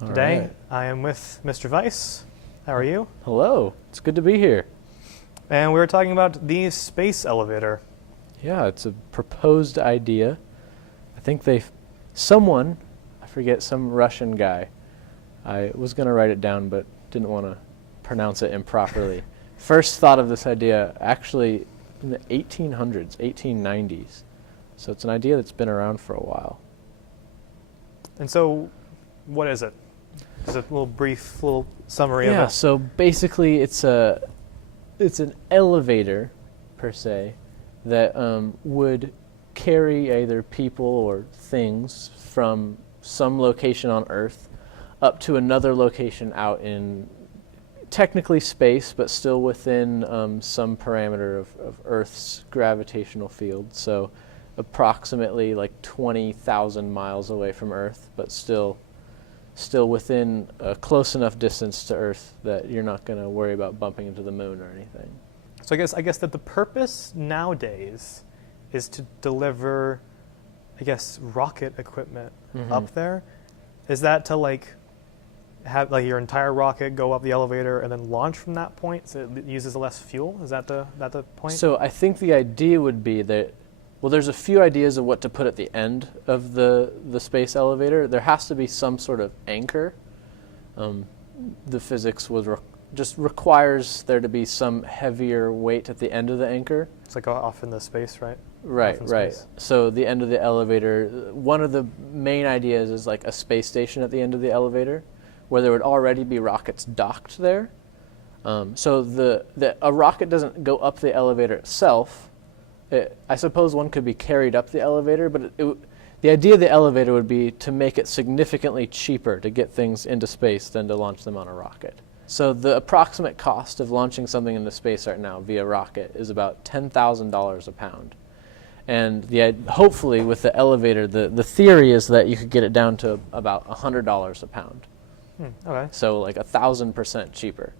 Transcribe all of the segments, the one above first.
Today, right. I am with Mr. Weiss. How are you? Hello. It's good to be here. And we were talking about the space elevator. Yeah, it's a proposed idea. I think someone, I forget, some Russian guy. I was going to write it down, but didn't want to pronounce it improperly. First thought of this idea actually in the 1800s, 1890s. So it's an idea that's been around for a while. And so, what is it? Just a little brief little summary of Yeah, it. so basically it's an elevator, per se, that would carry either people or things from some location on Earth up to another location out in technically space, but still within some parameter of Earth's gravitational field. So approximately like 20,000 miles away from Earth, but still within a close enough distance to Earth that you're not going to worry about bumping into the moon or anything. So I guess that the purpose nowadays is to deliver, rocket equipment up there. Is that to have your entire rocket go up the elevator and then launch from that point, so it uses less fuel? Is that the point? So I think the idea would be that, well, there's a few ideas of what to put at the end of the space elevator. There has to be some sort of anchor. The physics just requires there to be some heavier weight at the end of the anchor. It's like off in the space, right? Right. Space. So the end of the elevator, one of the main ideas is like a space station at the end of the elevator, where there would already be rockets docked there. So a rocket doesn't go up the elevator itself. I suppose one could be carried up the elevator, but the idea of the elevator would be to make it significantly cheaper to get things into space than to launch them on a rocket. So the approximate cost of launching something into space right now via rocket is about $10,000 a pound. And hopefully with the elevator, the theory is that you could get it down to about $100 a pound. Okay. So like 1,000% cheaper.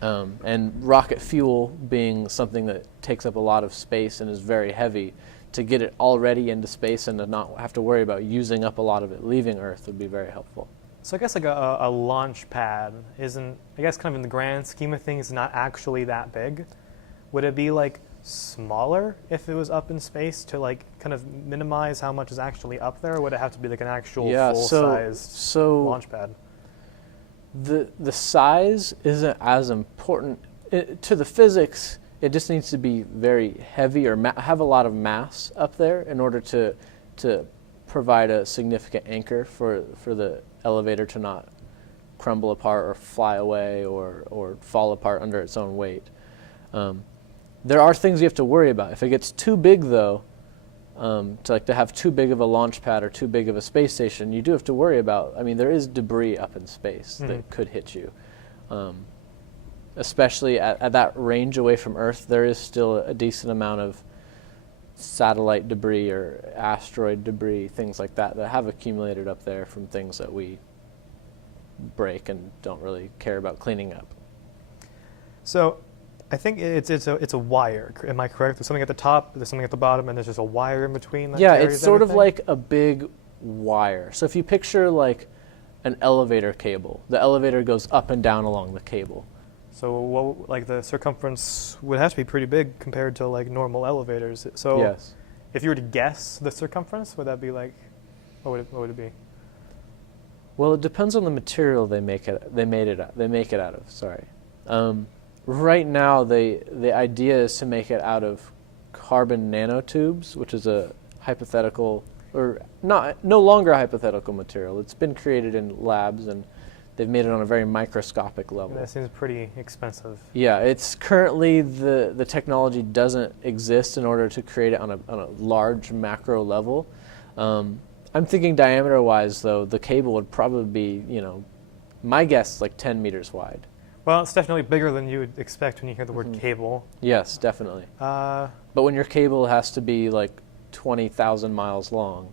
And rocket fuel being something that takes up a lot of space and is very heavy, to get it already into space and to not have to worry about using up a lot of it leaving Earth would be very helpful. So I guess a launch pad isn't, kind of in the grand scheme of things, not actually that big. Would it be smaller if it was up in space to kind of minimize how much is actually up there, or would it have to be an actual full-sized launch pad? The size isn't as important to the physics. It just needs to be very heavy or have a lot of mass up there in order to provide a significant anchor for the elevator to not crumble apart or fly away or fall apart under its own weight. There are things you have to worry about. If it gets too big, though, to have too big of a launch pad or too big of a space station, you do have to worry about, there is debris up in space that could hit you. Especially at that range away from Earth, there is still a decent amount of satellite debris or asteroid debris, things like that have accumulated up there from things that we break and don't really care about cleaning up. So I think it's a wire. Am I correct? There's something at the top, there's something at the bottom, and there's just a wire in between that carries it's sort everything? of like a big wire. So if you picture an elevator cable, the elevator goes up and down along the cable. So the circumference would have to be pretty big compared to normal elevators. So yes. If you were to guess the circumference, would that be what would it be? Well, it depends on the material they make it out of. Sorry. Right now, the idea is to make it out of carbon nanotubes, which is a hypothetical, or no longer a hypothetical material. It's been created in labs, and they've made it on a very microscopic level. That seems pretty expensive. Yeah, it's currently the technology doesn't exist in order to create it on a large macro level. I'm thinking diameter-wise, though, the cable would probably be, my guess, 10 meters wide. Well, it's definitely bigger than you would expect when you hear the word cable. Yes, definitely. But when your cable has to be 20,000 miles long,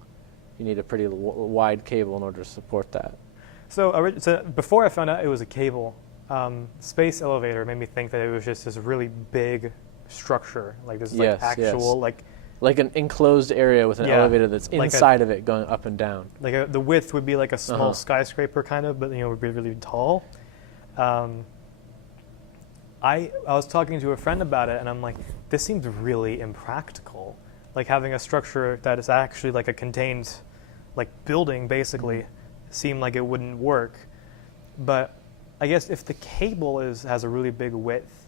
you need a pretty wide cable in order to support that. So before I found out it was a cable, space elevator made me think that it was just this really big structure, this actual like an enclosed area with an Yeah, elevator that's like inside of it going up and down. Like the width would be like a small Uh-huh. skyscraper kind of, but would be really tall. I was talking to a friend about it, and I'm like, this seems really impractical. Like having a structure that is actually like a contained, like building basically, seemed like it wouldn't work. But I guess if the cable has a really big width,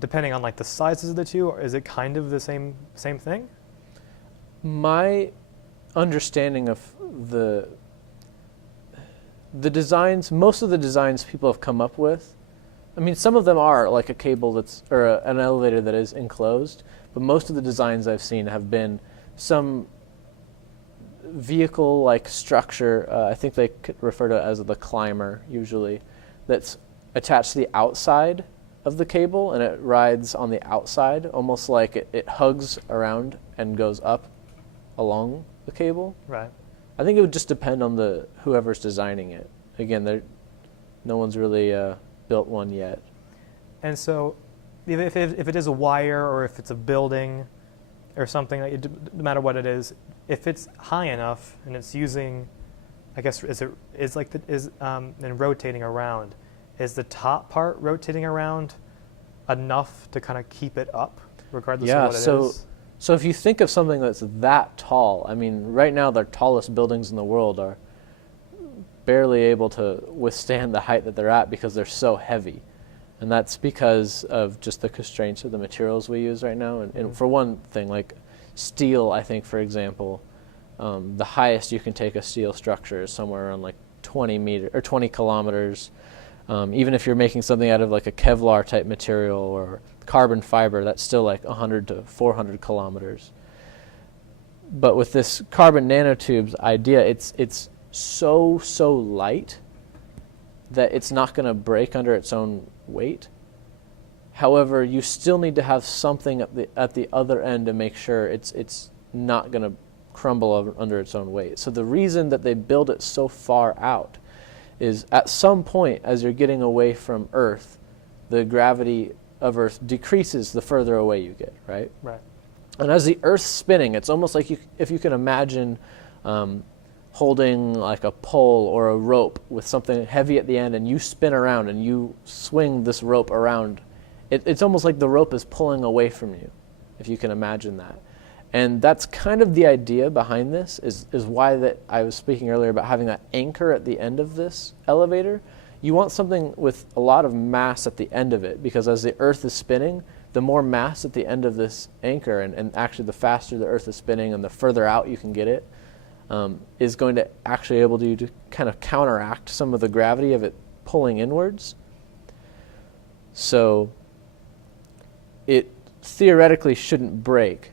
depending on like the sizes of the two, is it kind of the same thing? My understanding of the designs, most of the designs people have come up with, I mean, some of them are like a cable an elevator that is enclosed, but most of the designs I've seen have been some vehicle-like structure. I think they could refer to it as the climber usually, that's attached to the outside of the cable, and it rides on the outside, almost like it hugs around and goes up along the cable. Right. I think it would just depend on whoever's designing it. Again, no one's really built one yet. And so, if it is a wire or if it's a building or something, no matter what it is, if it's high enough and it's using, I guess, and rotating around, is the top part rotating around enough to kind of keep it up, regardless of what it is? So if you think of something that's that tall, I mean, right now the tallest buildings in the world are barely able to withstand the height that they're at because they're so heavy. And that's because of just the constraints of the materials we use right now. And for one thing, like steel, I think, for example, the highest you can take a steel structure is somewhere around like 20 kilometers. Even if you're making something out of like a Kevlar type material or carbon fiber, that's still like 100 to 400 kilometers. But with this carbon nanotubes idea, it's so light that it's not going to break under its own weight. However, you still need to have something at the other end to make sure it's not going to crumble under its own weight. So the reason that they build it so far out is at some point, as you're getting away from Earth, the gravity of Earth decreases the further away you get, right? Right. And as the Earth's spinning, it's almost like if you can imagine holding like a pole or a rope with something heavy at the end, and you spin around and you swing this rope around. It's almost like the rope is pulling away from you, if you can imagine that. And that's kind of the idea behind this, is why that I was speaking earlier about having that anchor at the end of this elevator. You want something with a lot of mass at the end of it, because as the Earth is spinning, the more mass at the end of this anchor, and actually the faster the Earth is spinning and the further out you can get it, is going to actually able to kind of counteract some of the gravity of it pulling inwards. So it theoretically shouldn't break,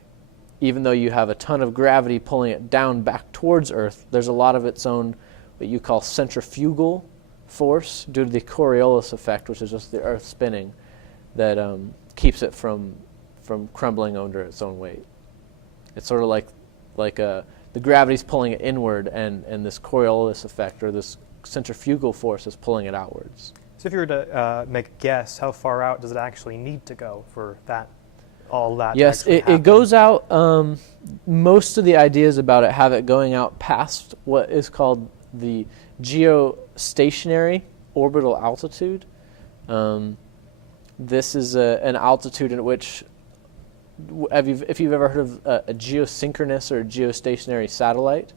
even though you have a ton of gravity pulling it down back towards Earth. There's a lot of its own, what you call centrifugal force, due to the Coriolis effect, which is just the Earth spinning, that keeps it from crumbling under its own weight. It's sort of like the gravity's pulling it inward, and this Coriolis effect, or this centrifugal force, is pulling it outwards. So if you were to make a guess, how far out does it actually need to go for all that? Yes, it goes out. Most of the ideas about it have it going out past what is called the geostationary orbital altitude. This is an altitude in which, if you've ever heard of a geosynchronous or a geostationary satellite,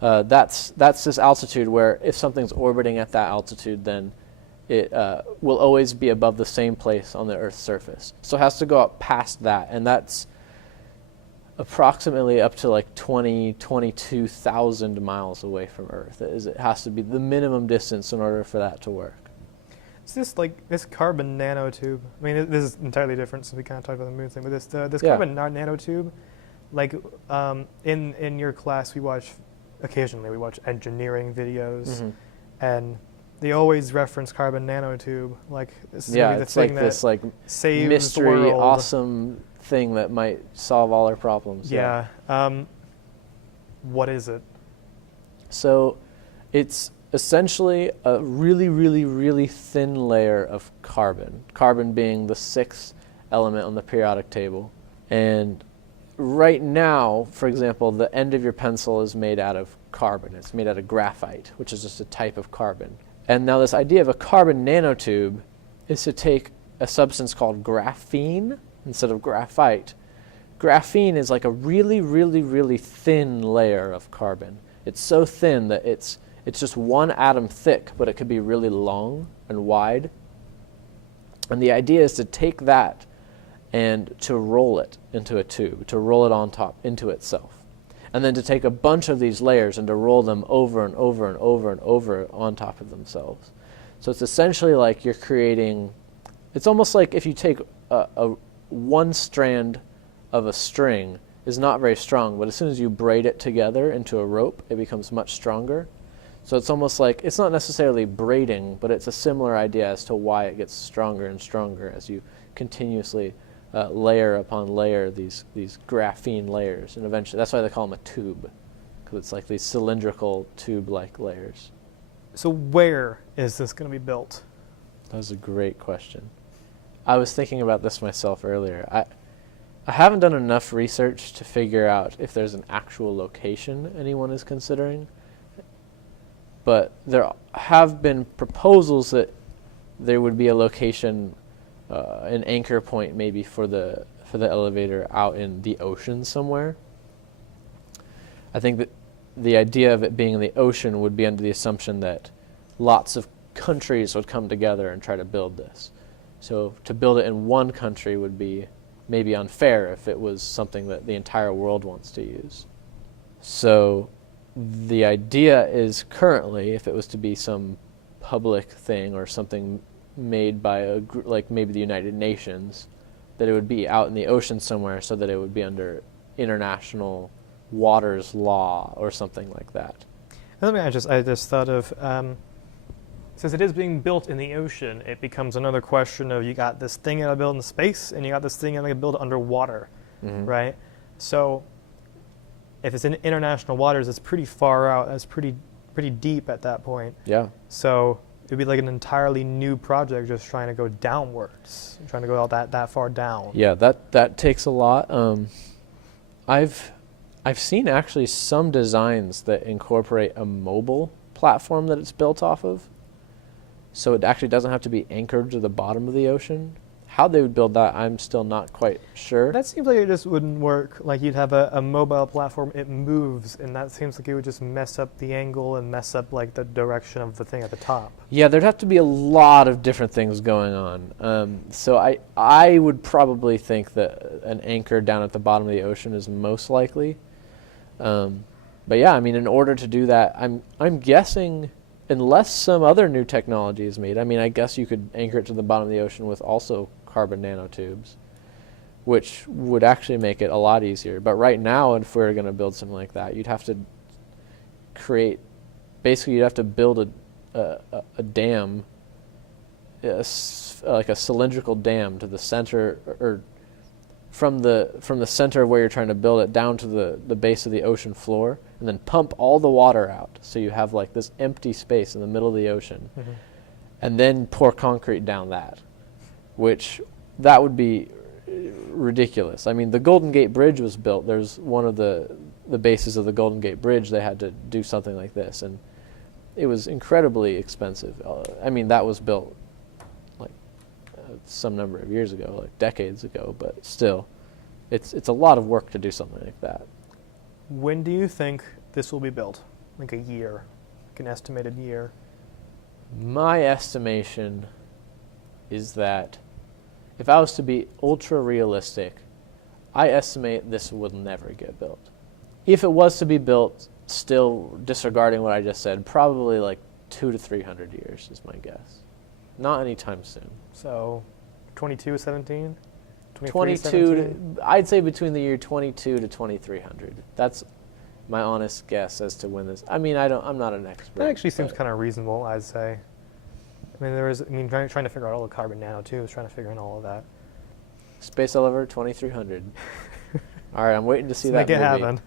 that's this altitude where if something's orbiting at that altitude, then it will always be above the same place on the Earth's surface. So it has to go up past that, and that's approximately up to like 22,000 miles away from Earth. It has to be the minimum distance in order for that to work. Is this like this carbon nanotube? I mean, this is entirely different, so we kind of talked about the moon thing. But this carbon nanotube, like in your class, occasionally we watch engineering videos, and they always reference carbon nanotube. Like this is gonna be the it's thing like this like saves mystery, the world. awesome thing that might solve all our problems. Yeah. What is it? So, it's essentially a really, really, really thin layer of carbon. Carbon being the sixth element on the periodic table, and right now, for example, the end of your pencil is made out of carbon. It's made out of graphite, which is just a type of carbon. And now this idea of a carbon nanotube is to take a substance called graphene instead of graphite. Graphene is like a really, really, really thin layer of carbon. It's so thin that it's just one atom thick, but it could be really long and wide. And the idea is to take that and to roll it into a tube, to roll it on top into itself. And then to take a bunch of these layers and to roll them over and over and over and over on top of themselves. So it's essentially like you're creating, it's almost like if you take a one strand of a string is not very strong, but as soon as you braid it together into a rope, it becomes much stronger. So it's almost like, it's not necessarily braiding, but it's a similar idea as to why it gets stronger and stronger as you continuously layer upon layer these graphene layers. And eventually, that's why they call them a tube, because it's like these cylindrical tube-like layers. So where is this going to be built? That was a great question. I was thinking about this myself earlier. I haven't done enough research to figure out if there's an actual location anyone is considering, but there have been proposals that there would be a location, an anchor point maybe for the elevator out in the ocean somewhere. I think that the idea of it being in the ocean would be under the assumption that lots of countries would come together and try to build this. So to build it in one country would be maybe unfair if it was something that the entire world wants to use. So the idea is currently, if it was to be some public thing or something made by like maybe the United Nations, that it would be out in the ocean somewhere so that it would be under international waters law or something like that. I just thought of, since it is being built in the ocean, it becomes another question of you got this thing you gotta build in space and you got this thing you gotta build underwater, right? So if it's in international waters, it's pretty far out. It's pretty deep at that point. Yeah. So it would be like an entirely new project, just trying to go downwards, trying to go out that far down. Yeah, that takes a lot. I've seen actually some designs that incorporate a mobile platform that it's built off of. So it actually doesn't have to be anchored to the bottom of the ocean. How they would build that, I'm still not quite sure. That seems like it just wouldn't work. Like you'd have a mobile platform, it moves, and that seems like it would just mess up the angle and mess up like the direction of the thing at the top. Yeah, there'd have to be a lot of different things going on. So I would probably think that an anchor down at the bottom of the ocean is most likely. But yeah, I mean, in order to do that, I'm guessing, unless some other new technology is made, I mean, I guess you could anchor it to the bottom of the ocean with also carbon nanotubes, which would actually make it a lot easier. But right now, if we were going to build something like that, you'd have to you'd have to build a dam, like a cylindrical dam to the center, or from the center of where you're trying to build it down to the base of the ocean floor, and then pump all the water out so you have like this empty space in the middle of the ocean, and then pour concrete down that, which that would be ridiculous. I mean, the Golden Gate Bridge was built. There's one of the bases of the Golden Gate Bridge, they had to do something like this, and it was incredibly expensive. I mean, that was built like some number of years ago, like decades ago, but still, it's a lot of work to do something like that. When do you think this will be built? Like a year, like an estimated year? My estimation is that if I was to be ultra realistic, I estimate this will never get built. If it was to be built, still disregarding what I just said, probably like 200 to 300 years is my guess. Not anytime soon. So 2217? 22, I'd say between the year 22 to 2300. That's my honest guess as to when this. I mean, I'm not an expert. That actually seems kind of reasonable, I'd say. I mean, trying to figure out all the carbon nanotubes, trying to figure out all of that. Space Elevator 2300. All right, I'm waiting to see Let's that make it movie. happen.